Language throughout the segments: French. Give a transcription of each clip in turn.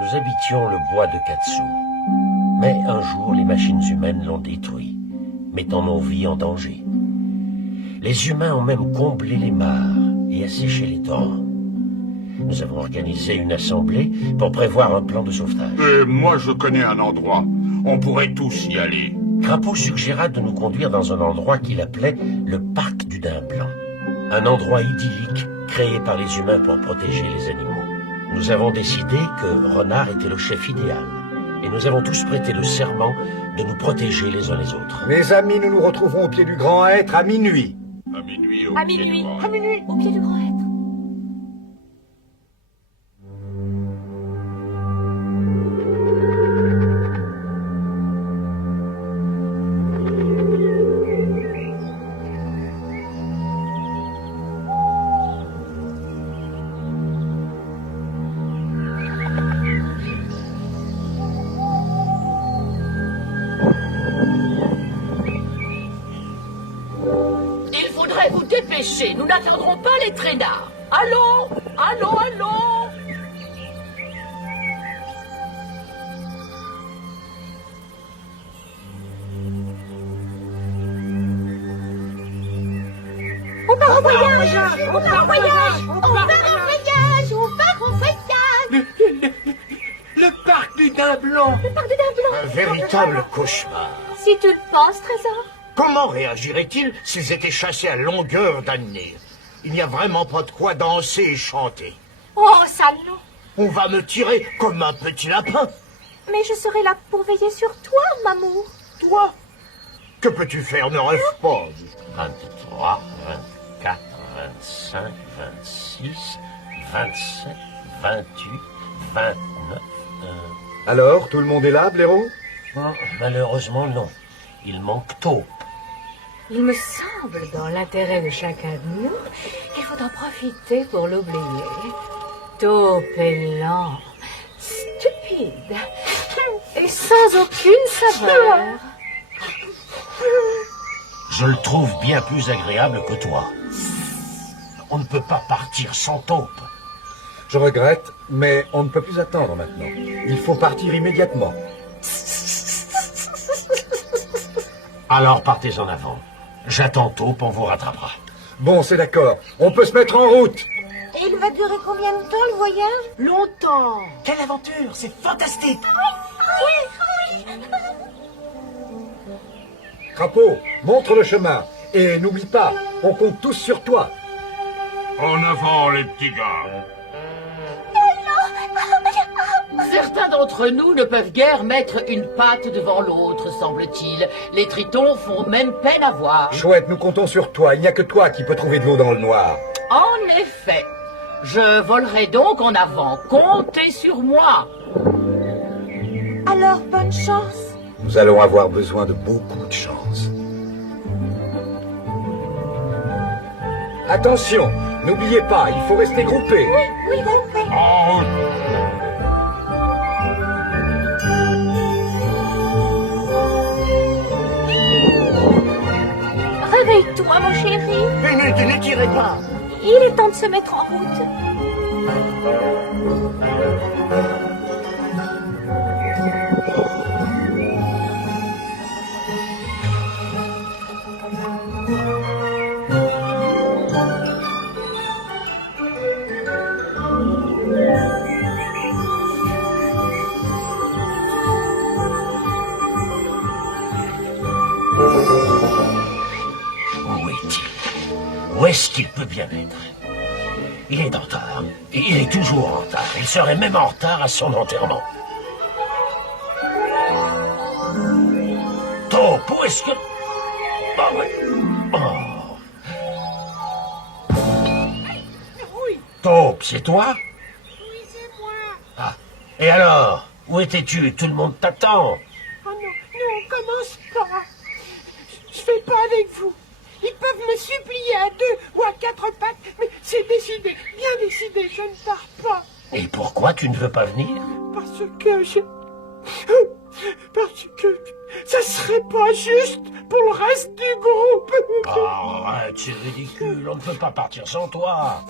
Nous habitions le bois de Katsu. Mais un jour, les machines humaines l'ont détruit, mettant nos vies en danger. Les humains ont même comblé les mares et asséché les torrents. Nous avons organisé une assemblée pour prévoir un plan de sauvetage. Et moi, je connais un endroit. On pourrait tous y aller. Crapaud suggéra de nous conduire dans un endroit qu'il appelait le parc du Daim Blanc. Un endroit idyllique créé par les humains pour protéger les animaux. Nous avons décidé que Renard était le chef idéal. Et nous avons tous prêté le serment de nous protéger les uns les autres. Mes amis, nous nous retrouverons au pied du grand hêtre à minuit. À minuit, au À pied du minuit. grand. À minuit. Au pied du grand hêtre. Il faudrait vous dépêcher. Nous n'atteindrons pas les traînards. Allons, allons, allons. On part en voyage. On part en voyage. On part en voyage. On part en voyage. Le parc du Daim Blanc. Le parc du Daim Blanc. Un véritable cauchemar. Si tu le penses, Trésor. Comment réagiraient-ils s'ils étaient chassés à longueur d'année? Il n'y a vraiment pas de quoi danser et chanter. Oh, ça non. On va me tirer comme un petit lapin. Mais je serai là pour veiller sur toi, Mamour. Toi? Que peux-tu faire? Ne rêve pas. 23, 24, 25, 26, 27, 28, 29... Alors, tout le monde est là, blaireau? Non, malheureusement, non. Il manque Taupe. Il me semble, dans l'intérêt de chacun de nous, qu'il faudra profiter pour l'oublier. Taupe est lent, stupide et sans aucune saveur. Je le trouve bien plus agréable que toi. On ne peut pas partir sans Taupe. Je regrette, mais on ne peut plus attendre maintenant. Il faut partir immédiatement. Alors partez en avant. J'attends Taupe, on vous rattrapera. Bon, c'est d'accord. On peut se mettre en route. Et il va durer combien de temps, le voyage? Longtemps. Quelle aventure, c'est fantastique. Crapaud, montre le chemin. Et n'oublie pas, on compte tous sur toi. En avant, les petits gars. Certains d'entre nous ne peuvent guère mettre une patte devant l'autre, semble-t-il. Les tritons font même peine à voir. Chouette, nous comptons sur toi. Il n'y a que toi qui peux trouver de l'eau dans le noir. En effet, je volerai donc en avant. Comptez sur moi. Alors, bonne chance. Nous allons avoir besoin de beaucoup de chance. Attention, n'oubliez pas, il faut rester groupé. Oui, oui. En route. Réveille-toi, mon chéri. Venez, ne tirez pas. Il est temps de se mettre en route. Où est-il? Où est-ce qu'il peut bien être? Il est en retard. Il est toujours en retard. Il serait même en retard à son enterrement. Taupe, où est-ce que... Ah ouais. Oh. Taupe, c'est toi? Oui, c'est moi. Ah. Et alors? Où étais-tu? Tout le monde t'attend. Oh non, commence pas. Je fais pas avec vous. Ils peuvent me supplier à 2 ou à 4 pattes, mais c'est décidé, bien décidé, je ne pars pas. Et pourquoi tu ne veux pas venir? Parce que ça serait pas juste pour le reste du groupe. Arrête, c'est ridicule. On ne peut pas partir sans toi.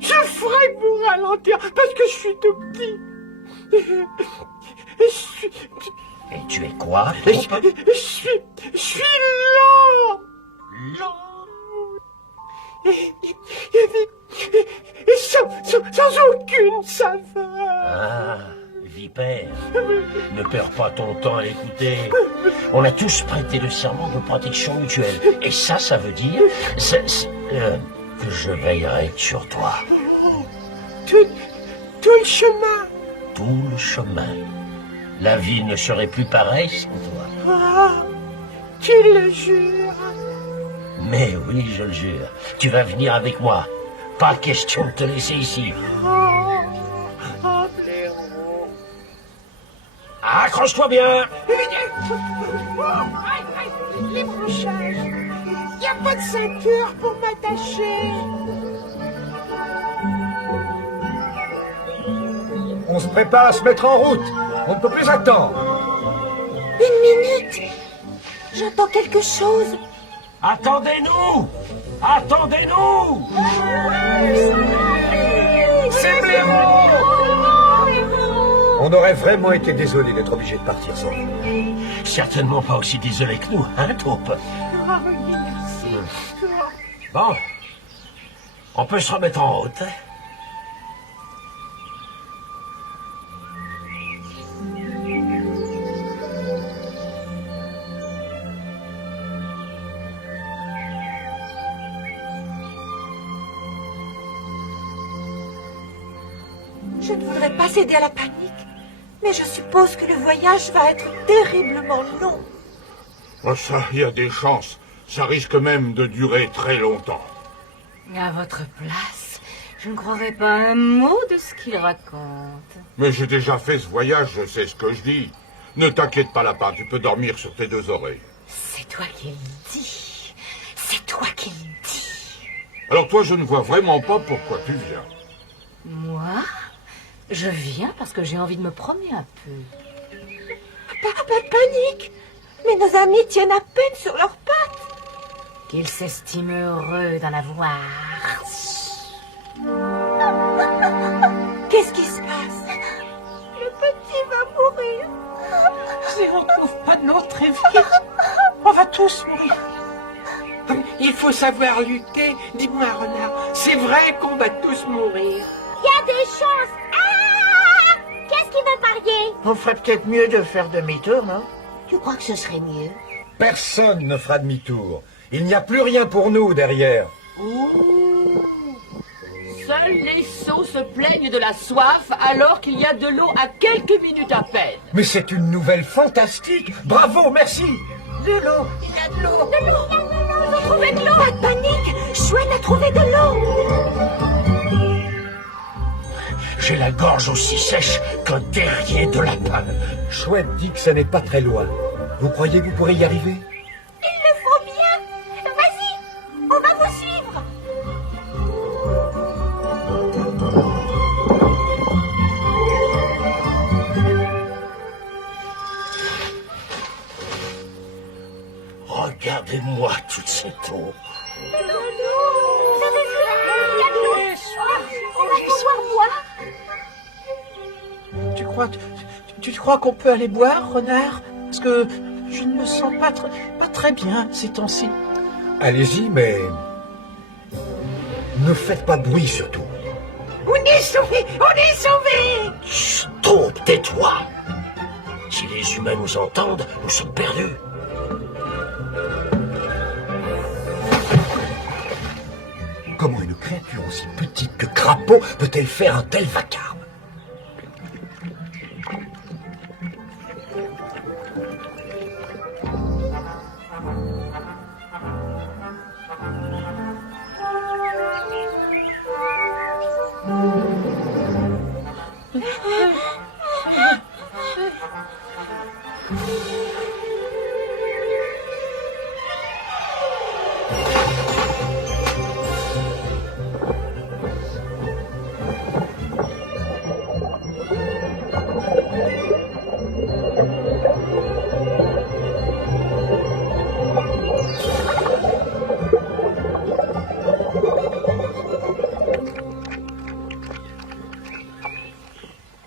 Je ferai pour ralentir parce que je suis tout petit. Et tu es quoi, Je Taupe? suis lent. Lent. Et sans aucune saveur. Ah, vipère. Ne perds pas ton temps à l'écouter. On a tous prêté le serment de protection mutuelle. Et ça veut dire que je veillerai sur toi. Tout le chemin. Tout le chemin. La vie ne serait plus pareille sans toi. Ah, tu le jures. Mais oui, je le jure. Tu vas venir avec moi. Pas question de te laisser ici. Blaireau. Accroche-toi bien. Les branchages. Il n'y a pas de ceinture pour m'attacher. On se prépare à se mettre en route. On ne peut plus attendre. Une minute. J'entends quelque chose. Attendez-nous. Attendez-nous. C'est Blaireau! On aurait vraiment été désolé d'être obligé de partir sans vous. Certainement pas aussi désolé que nous, hein, Taupe? Ah oui, merci. Bon. On peut se remettre en route. Hein? Je ne voudrais pas céder à la panique, mais je suppose que le voyage va être terriblement long. Oh, ça, il y a des chances. Ça risque même de durer très longtemps. À votre place, je ne croirais pas un mot de ce qu'il raconte. Mais j'ai déjà fait ce voyage, je sais ce que je dis. Ne t'inquiète pas, lapin, tu peux dormir sur tes deux oreilles. C'est toi qui le dis. C'est toi qui le dis. Alors toi, je ne vois vraiment pas pourquoi tu viens. Moi, je viens parce que j'ai envie de me promener un peu. Pas de panique. Mais nos amis tiennent à peine sur leurs pattes. Qu'ils s'estiment heureux d'en avoir. Qu'est-ce qui se passe? Le petit va mourir. Si on ne trouve pas de l'eau très vite, on va tous mourir. Il faut savoir lutter. Dis-moi, renard, c'est vrai qu'on va tous mourir. Il y a des chances. Ah! Qu'est-ce qui veut parier? On ferait peut-être mieux de faire demi-tour, non? Tu crois que ce serait mieux? Personne ne fera demi-tour. Il n'y a plus rien pour nous derrière. Seuls les sots se plaignent de la soif alors qu'il y a de l'eau à quelques minutes à peine. Mais c'est une nouvelle fantastique. Bravo, merci. De l'eau, il y a de l'eau. De l'eau! Ils ont trouvé de l'eau! Pas de panique! Chouette a trouvé de l'eau! J'ai la gorge aussi sèche qu'un terrier de lapin. Chouette dit que ça n'est pas très loin. Vous croyez que vous pourrez y arriver? Il le faut bien! Vas-y! On va vous suivre! Regardez-moi toute cette eau. Vous avez vu? Il y a de l'eau! On va pouvoir boire! Tu crois qu'on peut aller boire, renard? Parce que je ne me sens pas très bien ces temps-ci. Allez-y, mais ne faites pas de bruit surtout. On est sauvés! On est sauvés! Chut, Taupe, tais-toi. Si les humains nous entendent, nous sommes perdus. Comment une créature aussi petite que Crapaud peut-elle faire un tel vacarme?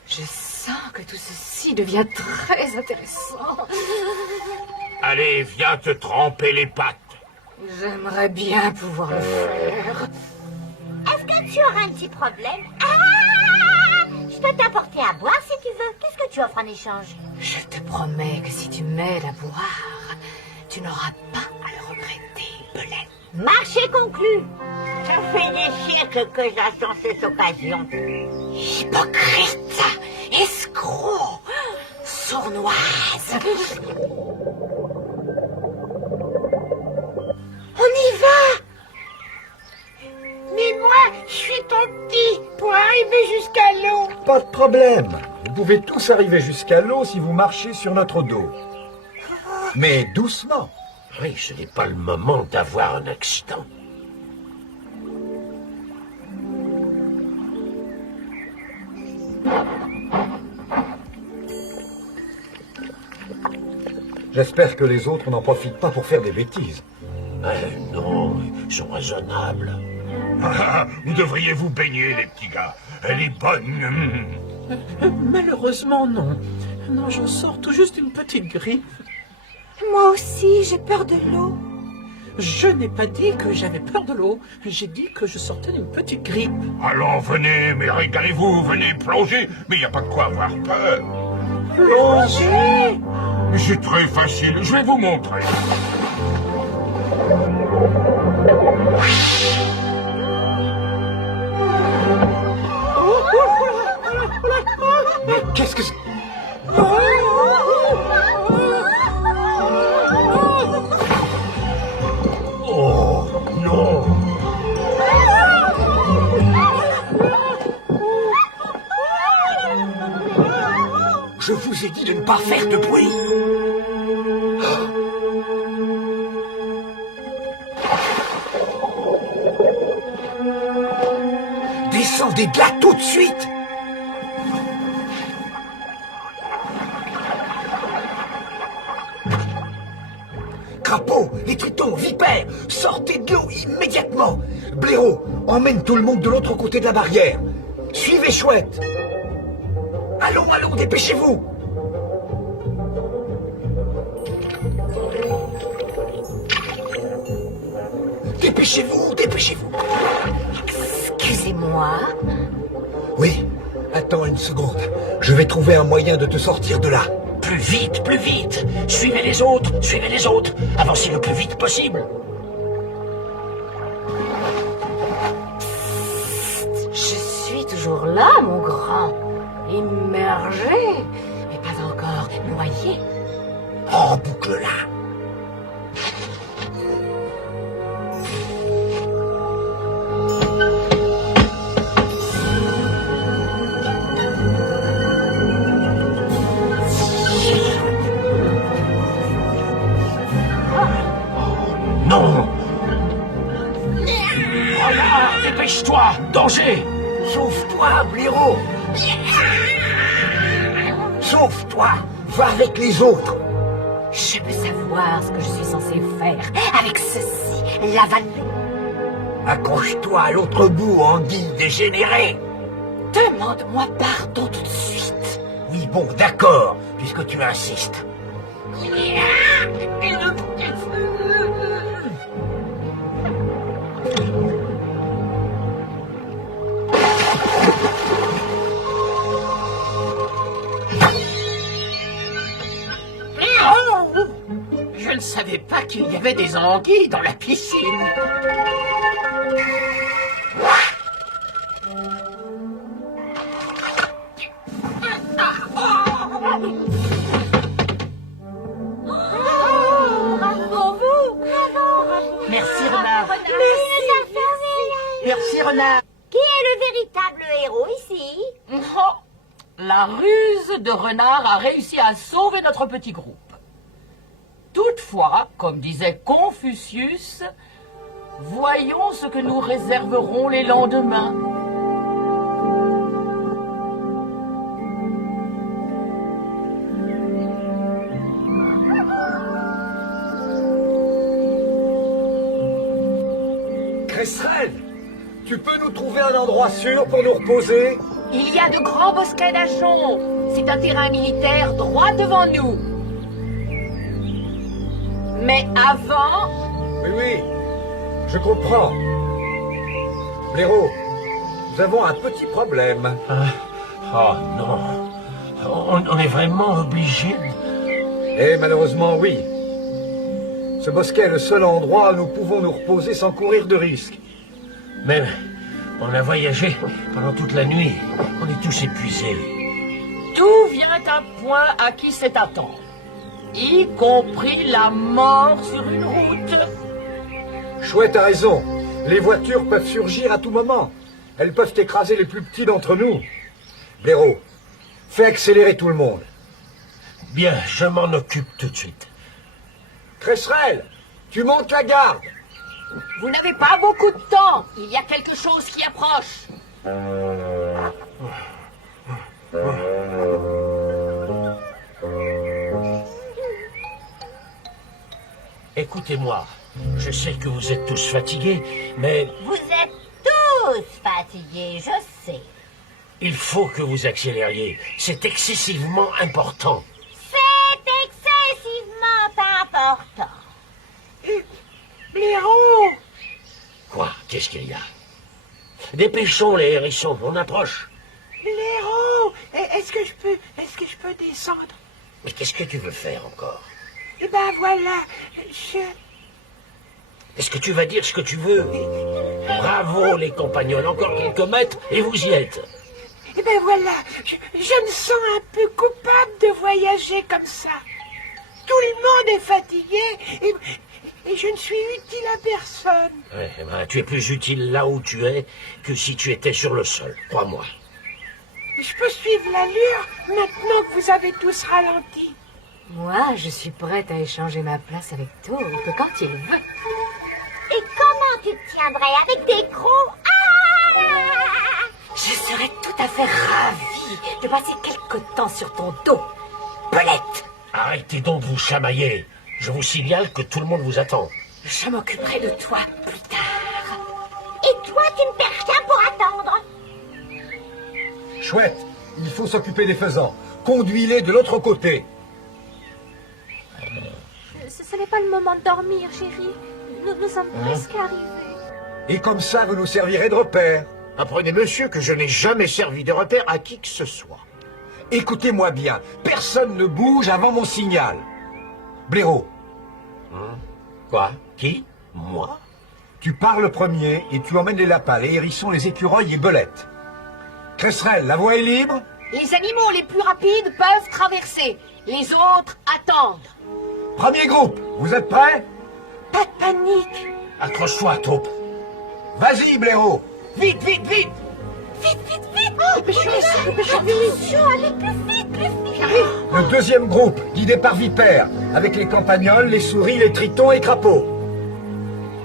Je sens que tout ceci devient très intéressant. Allez, viens te tremper les pattes. J'aimerais bien pouvoir le faire. Est-ce que tu auras un petit problème? Ah! Je peux t'apporter à boire si tu veux. Qu'est-ce que tu offres en échange? Je te promets que si tu m'aides à boire, tu n'auras pas à le regretter, Belette. Marché conclu. Ça fait des siècles que j'attends cette occasion. Hypocrite, escroc, sournoise. On y va! Mais moi, je suis trop petit pour arriver jusqu'à l'eau. Pas de problème. Vous pouvez tous arriver jusqu'à l'eau si vous marchez sur notre dos. Mais doucement. Oui, ce n'est pas le moment d'avoir un accident. J'espère que les autres n'en profitent pas pour faire des bêtises. Non, ils sont raisonnables. Ah, vous devriez vous baigner, les petits gars. Elle est bonne. Malheureusement, non. Non, j'en sors tout juste une petite grippe. Moi aussi, j'ai peur de l'eau. Je n'ai pas dit que j'avais peur de l'eau. J'ai dit que je sortais d'une petite grippe. Allons, venez, mais régalez-vous, venez plonger. Mais il n'y a pas de quoi avoir peur. Plonger! C'est très facile, je vais vous montrer. Mais qu'est-ce que c'est? Oh, non! Je vous ai dit de ne pas faire de bruit. Descendez de là tout de suite. Crapaud, les tritons, vipères, sortez de l'eau immédiatement. Blaireau, emmène tout le monde de l'autre côté de la barrière. Suivez Chouette. Allons, allons, dépêchez-vous. Dépêchez-vous, dépêchez-vous. Excusez-moi. Oui, attends une seconde. Je vais trouver un moyen de te sortir de là. Plus vite, plus vite! Suivez les autres, suivez les autres! Avancez le plus vite possible! Je suis toujours là, mon grand. Immergé, mais pas encore noyé. Oh, boucle-la. Non! Renard, dépêche-toi! Danger! Sauve-toi, blaireau. Sauve-toi. Va avec les autres. Je veux savoir ce que je suis censé faire avec ceci, l'avaler. Accroche-toi à l'autre bout, anguille dégénérée. Demande-moi pardon tout de suite. Oui, bon, d'accord, puisque tu insistes. Je ne savais pas qu'il y avait des anguilles dans la piscine. Bravo, vous. Merci, Renard. Merci. Merci, Renard. Qui est le véritable héros ici? Oh, la ruse de Renard a réussi à sauver notre petit groupe. Toutefois, comme disait Confucius, voyons ce que nous réserverons les lendemains. Cresserelle, tu peux nous trouver un endroit sûr pour nous reposer? Il y a de grands bosquets d'ajoncs. c'est un terrain militaire droit devant nous. Mais avant, Oui, oui, je comprends. Blaireau, nous avons un petit problème. Oh non. On est vraiment obligé de... Et malheureusement, oui. Ce bosquet est le seul endroit où nous pouvons nous reposer sans courir de risques. Mais on a voyagé pendant toute la nuit. On est tous épuisés. tout vient à point à qui sait attendre, y compris la mort sur une route. Chouette a raison. Les voitures peuvent surgir à tout moment. Elles peuvent écraser les plus petits d'entre nous. Blaireau, fais accélérer tout le monde. Bien, je m'en occupe tout de suite. Cresserelle, tu montes la garde. Vous n'avez pas beaucoup de temps. Il y a quelque chose qui approche. Écoutez-moi, je sais que vous êtes tous fatigués, mais Vous êtes tous fatigués, je sais. il faut que vous accélériez. C'est excessivement important. C'est excessivement important. Blaireau! Quoi? Qu'est-ce qu'il y a? Dépêchons les hérissons, on approche. Blaireau! Est-ce que je peux descendre? Mais qu'est-ce que tu veux faire encore? Eh ben voilà, Est-ce que tu vas dire ce que tu veux? Bravo les compagnons, encore quelques mètres et vous y êtes. Eh ben voilà, je me sens un peu coupable de voyager comme ça. Tout le monde est fatigué et je ne suis utile à personne. Ouais, eh ben, tu es plus utile là où tu es que si tu étais sur le sol, crois-moi. Je peux suivre l'allure maintenant que vous avez tous ralenti. Moi, je suis prête à échanger ma place avec Taupe quand il veut. Et comment tu te tiendrais avec des crocs? Ah! Je serais tout à fait ravie de passer quelque temps sur ton dos, Belette. Arrêtez donc de vous chamailler. Je vous signale que tout le monde vous attend. Je m'occuperai de toi plus tard. Et toi, tu ne perds rien pour attendre. Chouette, il faut s'occuper des faisans. Conduis-les de l'autre côté. Ce n'est pas le moment de dormir, chérie. Nous sommes presque arrivés. Et comme ça, vous nous servirez de repère. Apprenez, monsieur, que je n'ai jamais servi de repère à qui que ce soit. Écoutez-moi bien, personne ne bouge avant mon signal. Blaireau, Quoi? Qui? Moi? tu pars le premier et tu emmènes les lapins, les hérissons, les écureuils et Belette. Cresserelle, la voie est libre? Les animaux les plus rapides peuvent traverser. Les autres attendent. Premier groupe, vous êtes prêts? Pas de panique. Accroche-toi, Taupe. Vas-y, Blaireau. Vite, vite, vite! Vite, vite, vite. Oh, attention, allez plus vite, plus vite. Le deuxième groupe, guidé par Vipère, avec les campagnols, les souris, les tritons et crapauds.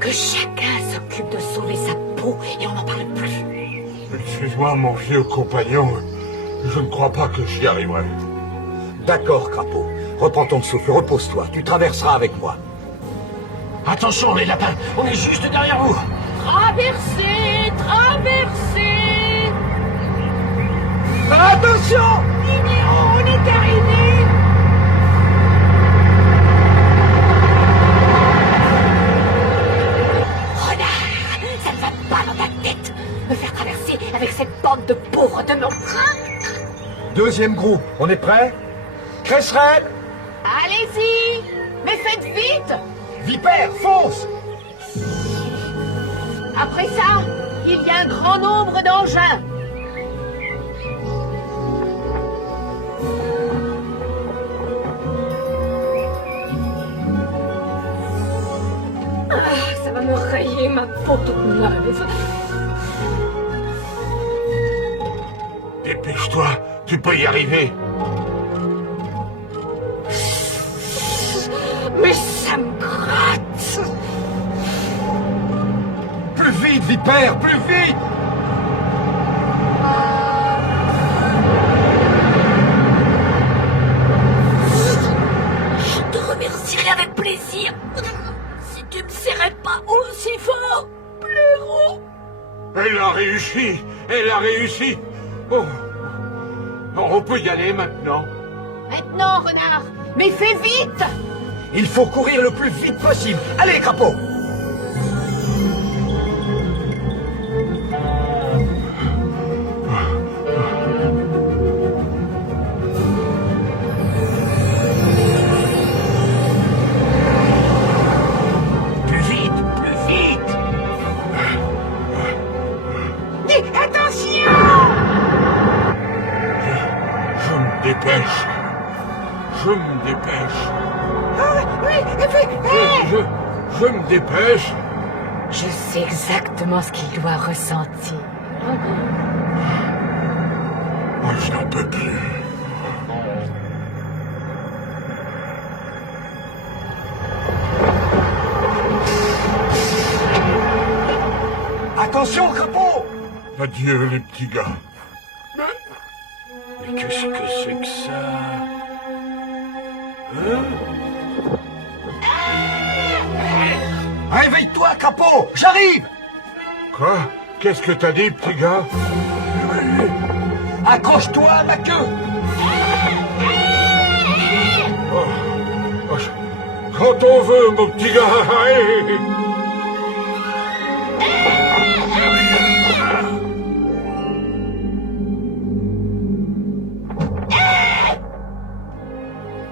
Que chacun s'occupe de sauver sa peau et on n'en parle plus. Excuse-moi, mon vieux compagnon. Je ne crois pas que j'y arriverai. D'accord, crapaud. Reprends ton souffle, repose-toi. Tu traverseras avec moi. Attention les lapins, on est juste derrière vous. Traversez, traversez. Attention! On est arrivé. Renard, ça ne va pas dans ta tête. Me faire traverser avec cette bande de pauvres de mon... Deuxième groupe, on est prêts? Cresserelle, Allez-y, mais faites vite. Vipère, fonce! Après ça, il y a un grand nombre d'engins. Ça va me rayer ma peau toute neuve. Dépêche-toi, tu peux y arriver. Mais ça me gratte. Plus vite, Vipère, plus vite! Je te remercierai avec plaisir si tu me serrais pas aussi fort, Blaireau. Elle a réussi. Elle a réussi. Oh, On peut y aller maintenant. Maintenant, renard. Mais fais vite! Il faut courir le plus vite possible. Allez, crapaud! Plus vite, plus vite. Attention! Je me dépêche. Je me dépêche. Je me dépêche. Je sais exactement ce qu'il doit ressentir. Moi, je n'en peux plus. Attention, crapaud! Adieu, les petits gars. Mais qu'est-ce que c'est que ça? Réveille-toi, crapaud! J'arrive! Quoi? Qu'est-ce que t'as dit, petit gars? Accroche-toi à ma queue! Quand on veut, mon petit gars. Allez.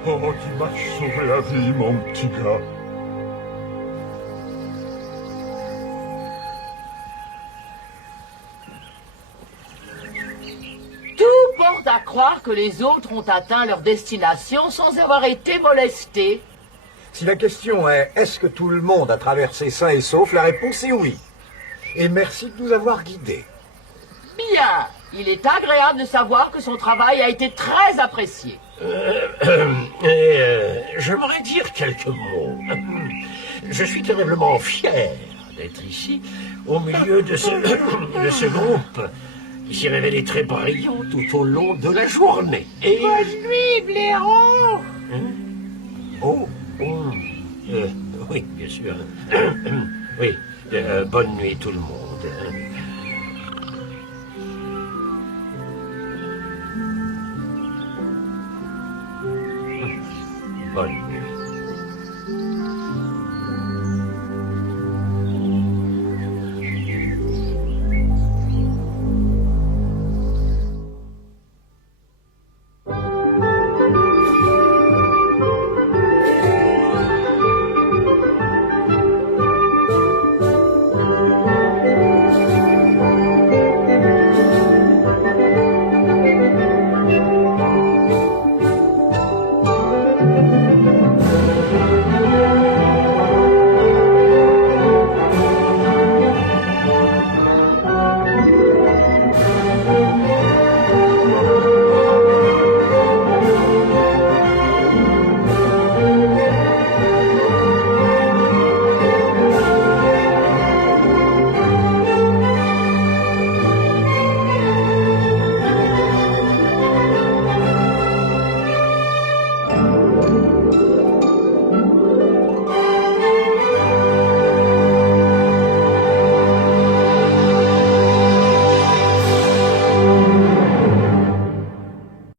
Oh, tu m'as sauvé la vie, mon petit gars. Tout porte à croire que les autres ont atteint leur destination sans avoir été molestés. Si la question est « Est-ce que tout le monde a traversé sain et sauf ?», la réponse est oui. Et merci de nous avoir guidés. Bien, il est agréable de savoir que son travail a été très apprécié. J'aimerais dire quelques mots. Je suis terriblement fier d'être ici, au milieu de ce groupe qui s'est révélé très brillant tout au long de la journée. Et... Bonne nuit, blaireau! Oh, oui, bien sûr. Oui, bonne nuit tout le monde. Bonne nuit.